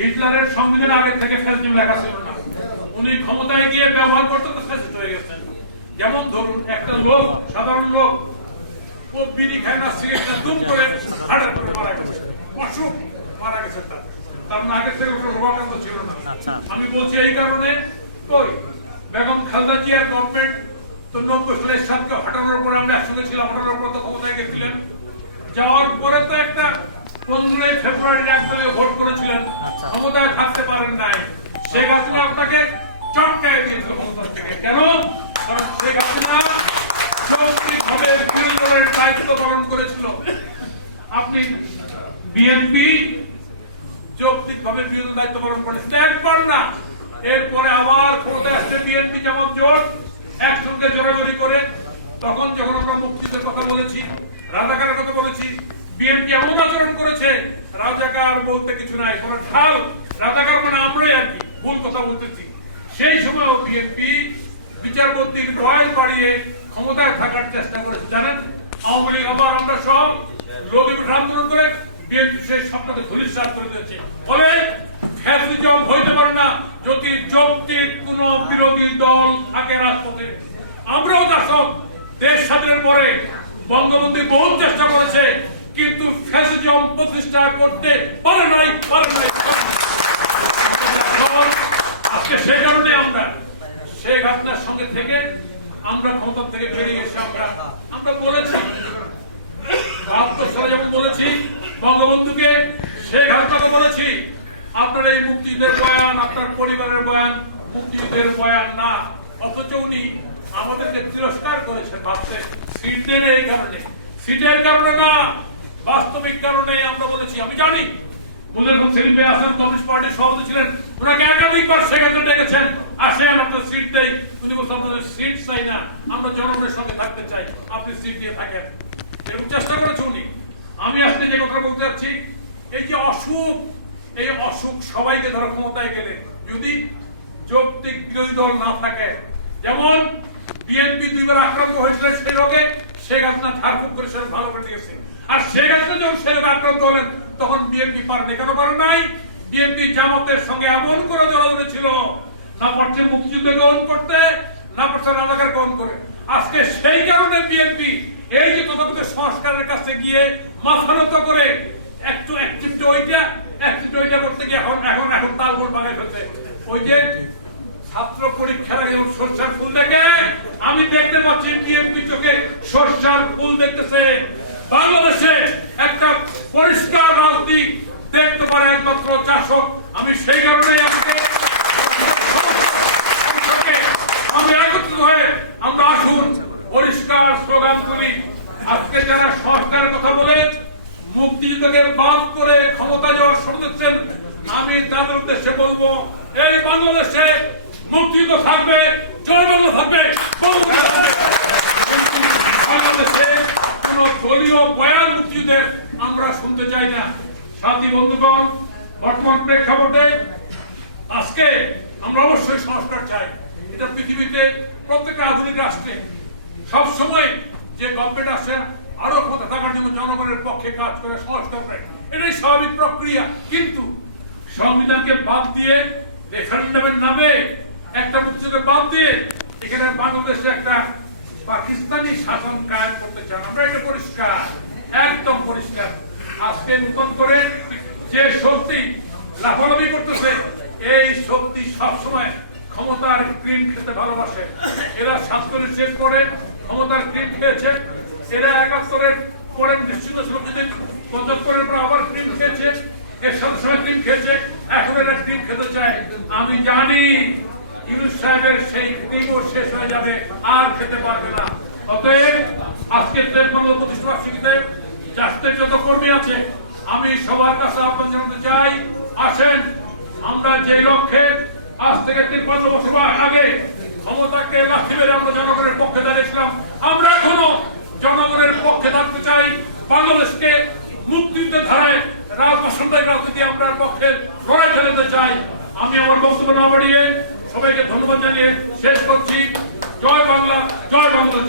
হিটলারের সংবিধানে আগে থেকে ফ্যাসিজম লেখা ছিল না, উনি ক্ষমতায় গিয়ে ব্যবহার করতে তো ফ্যাসিস্ট হয়ে গেছেন। যেমন ধরুন একটা লোক, সাধারণ লোক, ও বিড়ি খায় না, সিগারেট দুম করে হার্টের করে মারা গেছে, অসুখ মারা গেছে, তার মানে আগের থেকে রোগাক্রান্ত ছিল না। আমি বলছি এই কারণে কই বেগম খালেদা জিয়ার গভর্নমেন্ট তো 90 সালে এরশাদকে হটানোর পরে আমরা একসঙ্গে ছিলাম, হটানোর পর তো ক্ষমতায় গেছিলেন, যাওয়ার পরে তো একটা 15 ফেব্রুয়ারি একদলে ভোট করেছিলেন, ক্ষমতায় থাকতে পারেন নাই। শেখ হাসিনা আপনাকে চটকায় দিয়েছিল ক্ষমতা থেকে। কেন? কারণ শেখ হাসিনা যৌক্তিকভাবে বিরোধী দলের দায়িত্ব পালন করেছিল। আপনি বিএনপি যৌক্তিকভাবে বিরোধী দায়িত্ব পালন করেছেন একবার না, এরপরে আবার ক্ষমতায় আসছে বিএনপি জামাত জোট একসঙ্গে জোরাজোরি করে। তখন যখন আমরা মুক্তিযুদ্ধের কথা বলেছি, রাজাকারের কথা বলেছি, বিএনপি এমন আচরণ করেছে রাজাকার বলতে কিছু নাই, কোন ঢাল, রাজাকার মানে আমরাই আর কি ভুল কথা বলতেছি। সেই সময় বিএনপি বিচারপতির বয়ান বাড়িয়ে ক্ষমতায় থাকার চেষ্টা করেছে। জানেন, আওয়ামী লীগ আবার আমরা সব লোক আন্দোলন করে বিএনপি সেই স্বপ্নকে ধূলিসাৎ করে দিয়েছে। ফলে ফ্যাসিজম হইতে পারে না যদি যৌক্তিক কোন বিরোধী দল থাকে রাজপথে। আমরাও তা সব দেশ স্বাধীনের পরে বঙ্গবন্ধু বহু চেষ্টা করেছে, কিন্তু ফ্যাসিজম প্রতিষ্ঠা করতে পারে নাই। আজকে সেই কারণে আমরা শেখ হাসিনার সঙ্গে থেকে আমরা ক্ষমতা থেকে বেরিয়ে এসে আমরা বলেছি 72 সালে যেমন বলেছি বঙ্গবন্ধুকে, শেখ হাসিনাকে বলেছি আপনার এই মুক্তিযুদ্ধের বয়ান আপনার পরিবারের বয়ান মুক্তিযুদ্ধের বয়ান না। অথচ উনি আমাদেরকে তিরস্কার করেছেন, ভাবছে সিট দেন এই কারণে, সিটের কারণে না, বাস্তবিক কারণে আমরা বলেছি। আমি জানি মুজাহিদুল সেলিমে আসাম কমিউনিস্ট পার্টির সভাপতি ছিলেন, ওনাকে একাধিকবার সেখানে ডেকেছেন, আসেন আপনার সিট দেই, উনি বলছেন আপনাদের সিট চাই না, আমরা জনগণের সঙ্গে থাকতে চাই, আপনি সিট নিয়ে থাকেন। এরকম চেষ্টা করেছে উনি। আমি আজকে যে কথা বলতে যাচ্ছি, এই যে অসুখ, এই অসুখ সবাইকে ধরো ক্ষমতায় গেলে যদি যৌক্তিক বিরোধী দল না থাকে, যেমন বিএনপি 2 বার আক্রান্ত হয়েছিল সেই রোগে, শেখ হাসিনা ঝাড়ফুঁক করে সেরকম ভালো করে দিয়েছে। আর শেখ হাসিনা যখন সেরকম আক্রান্ত হলেন তখন বিএনপি পারেনি। কেন পারে নাই? বিএনপি জামাতের সঙ্গে এমন করে জড়াজড়ি ছিল, না পারছে মুক্তিযুদ্ধ গ্রহণ করতে, না পারছে রাজাকার গ্রহণ করে। আজকে সেই কারণে বিএনপি এই যে তথাকথিত সংস্কারের কাছে গিয়ে মাথা নত করে একটু ওইটা করতে গিয়ে এখন তালগোল বাগায় ফেলছে। ওই যে ছাত্র পরীক্ষার আগে যেমন সরষার ফুল দেখে, আমি দেখতে পাচ্ছি বিএনপি চোখে সরষার ফুল দেখতেছে। বাংলাদেশে একটা পরিষ্কার রাজনীতি দেখতে পারে একমাত্র শাসক। আমি সেই কারণে আজকে আমি একত্রিত হয়ে আমরা আসুন পরিষ্কার স্লোগান তুলি। আজকে যারা সংস্কারের কথা বলে মুক্তিযুদ্ধকে বাদ করে ক্ষমতা যাওয়ার শুরু দিচ্ছেন, আমি তাদের উদ্দেশ্যে বলবো এই বাংলাদেশে মুক্তিযুদ্ধ থাকবে, জয় বাংলা থাকবে। বাংলাদেশে কোন দলীয় বয়ান মুক্তিযুদ্ধের আমরা শুনতে চাই না। সাথী বন্ধুগণ, বর্তমান প্রেক্ষাপটে আজকে আমরা অবশ্যই সংস্কার চাই। এটা পৃথিবীতে প্রত্যেকটা আধুনিক রাষ্ট্রে সবসময় যে গভর্নমেন্ট আসে আরো ক্ষমতা থাকার জন্য জনগণের পক্ষে কাজ করে, সংস্কার করে, এটাই স্বাভাবিক প্রক্রিয়া। কিন্তু সংবিধানকে বাদ দিয়ে রেফারেন্ডামের নামে একটা মুক্তিযুদ্ধকে বাদ দিয়ে এখানে বাংলাদেশে একটা পাকিস্তানি শাসন কায়েম করতে চান, আমরা এটা পরিষ্কার, একদম পরিষ্কার। আজকে নতুন করে যে শক্তি লাফালাফি করতেছে, এই শক্তি সবসময় ক্ষমতার ক্রিম খেতে ভালোবাসে। এরা 47 পরে ক্ষমতার ক্রিম খেয়েছে, এরা 71 পরে নিশ্চিত ছিল, 75 পরে আবার ক্রিম খেয়েছে, এর সাথে সময় ক্রিম খেয়েছে, এখন এরা ক্রিম খেতে চায়। আমি জানি ইউনূস সাহেবের সেই ক্রিমও শেষ হয়ে যাবে, আর খেতে পারবে না। অতএব আজকের প্রতিষ্ঠাবার্ষিকীতে জাস্টের যত কর্মী আছে, আমি সবার কাছে আহ্বান জানাতে চাই, আসেন আমরা যে লক্ষ্যে আজ থেকে 53 বছর আগে ক্ষমতাকে লাথি মেরে আমরা জনগণের পক্ষে দাঁড়িয়েছিলাম, আমরা এখনো জনগণের পক্ষে থাকতে চাই। বাংলাদেশকে মুক্তিযুদ্ধের ধারায় রাজনীতি আমরা পক্ষে লড়াই চালাতে চাই। আমি আমার বক্তব্য না বাড়িয়ে সবাইকে ধন্যবাদ জানিয়ে শেষ করছি। জয় বাংলা, জয় বাংলাদেশ।